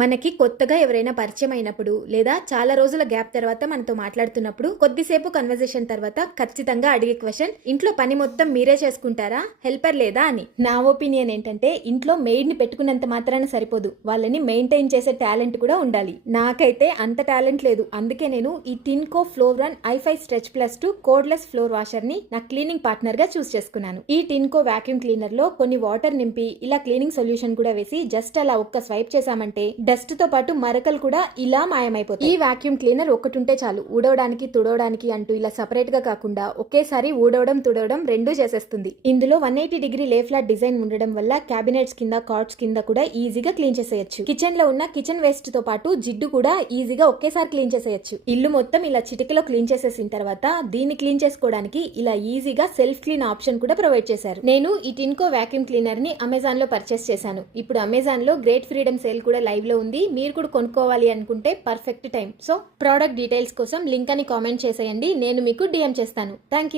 మనకి కొత్తగా ఎవరైనా పరిచయం అయినప్పుడు లేదా చాలా రోజుల గ్యాప్ తర్వాత మనతో మాట్లాడుతున్నప్పుడు కొద్దిసేపు కన్వర్జేషన్ తర్వాత ఖచ్చితంగా అడిగే క్వశ్చన్, ఇంట్లో పని మొత్తం మీరే చేసుకుంటారా, హెల్పర్ లేదా అని. నా ఒపీనియన్ ఏంటంటే ఇంట్లో మెయిడ్ ని పెట్టుకున్నంత మాత్రాన సరిపోదు, వాళ్ళని మెయింటైన్ చేసే టాలెంట్ కూడా ఉండాలి. నాకైతే అంత టాలెంట్ లేదు. అందుకే నేను ఈ Tineco Floor One i5 stretch plus 2 cordless floor washer ని నా క్లీనింగ్ పార్ట్నర్ గా చూస్ చేసుకున్నాను. ఈ టిన్కో వాక్యూమ్ క్లీనర్ లో కొన్ని వాటర్ నింపి ఇలా క్లీనింగ్ సొల్యూషన్ కూడా వేసి జస్ట్ అలా ఒక్క స్వైప్ చేసామంటే డస్ట్ తో పాటు మరకలు కూడా ఇలా మాయమైపోతాయి. ఈ వాక్యూమ్ క్లీనర్ ఒకటుంటే చాలు, ఊడవడానికి తుడవడానికి అంటూ ఇలా సపరేట్ గా కాకుండా ఒకేసారి ఊడవడం తుడవడం రెండూ చేసేస్తుంది. ఇందులో 180 డిగ్రీ లే ఫ్లాట్ డిజైన్ ఉండడం వల్ల క్యాబినెట్స్ కింద, కార్డ్స్ కింద కూడా ఈజీగా క్లీన్ చేసేయచ్చు. కిచెన్ లో ఉన్న కిచెన్ వేస్ట్ తో పాటు జిడ్డు కూడా ఈజీగా ఒకేసారి క్లీన్ చేసేయచ్చు. ఇల్లు మొత్తం ఇలా చిటికలో క్లీన్ చేసేసిన తర్వాత దీన్ని క్లీన్ చేసుకోవడానికి ఇలా ఈజీగా సెల్ఫ్ క్లీన్ ఆప్షన్ కూడా ప్రొవైడ్ చేశారు. నేను ఈ టిన్కో వాక్యూమ్ క్లీనర్ ని అమెజాన్ లో పర్చేస్ చేశాను. ఇప్పుడు అమెజాన్ లో గ్రేట్ ఫ్రీడమ్ సేల్ కూడా లైవ్ లో ఉంది. మీరు కూడా కొనుక్కోవాలి అనుకుంటే perfect time. So product details కోసం లింక్ అని కామెంట్ చేసేయండి, నేను మీకు డిఎం చేస్తాను. Thank you.